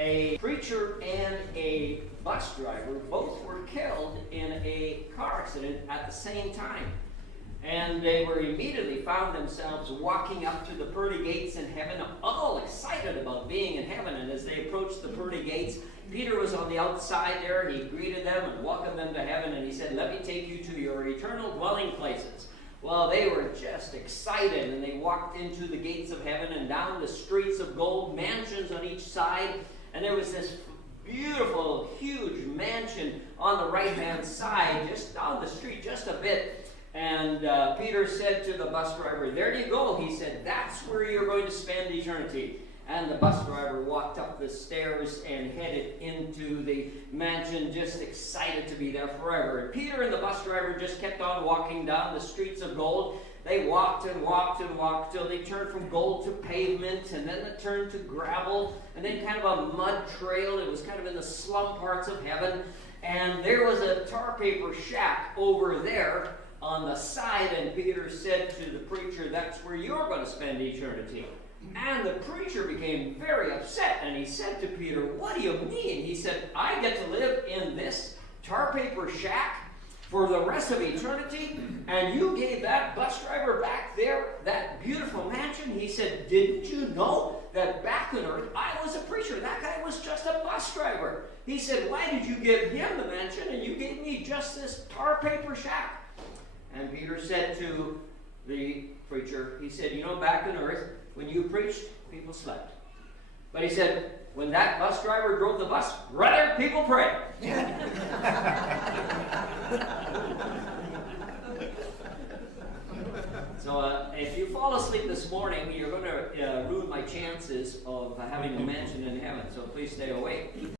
A preacher and a bus driver both were killed in a car accident at the same time. And they were immediately found themselves walking up to the pearly gates in heaven, all excited about being in heaven. And as they approached the pearly gates, Peter was on the outside there. He greeted them and welcomed them to heaven. And he said, "Let me take you to your eternal dwelling places." Well, they were just excited, and they walked into the gates of heaven and down the streets of gold, mansions on each side. And there was this beautiful, huge mansion on the right-hand side, just down the street, just a bit. And Peter said to the bus driver, "There you go." He said, "That's where you're going to spend eternity." And the bus driver walked up the stairs and headed into the mansion, just excited to be there forever. And Peter and the bus driver just kept on walking down the streets of gold. They walked and walked and walked till they turned from gold to pavement, and then they turned to gravel, and then kind of a mud trail. It was kind of in the slum parts of heaven. And there was a tar paper shack over there on the side, and Peter said to the preacher, "That's where you're going to spend eternity." And the preacher became very upset, and he said to Peter, "What do you mean?" He said, "I get to live in this tar paper shack for the rest of eternity, and you gave that bus driver back there that beautiful mansion?" He said, "Didn't you know that back on earth I was a preacher? That guy was just a bus driver." He said, "Why did you give him the mansion and you gave me just this tar paper shack?" And Peter said to the preacher, he said, "You know, back on earth, when you preached, people slept. But," he said, "when that bus driver drove the bus, brother, people prayed." So if you fall asleep this morning, you're going to ruin my chances of having a mansion in heaven. So please stay awake.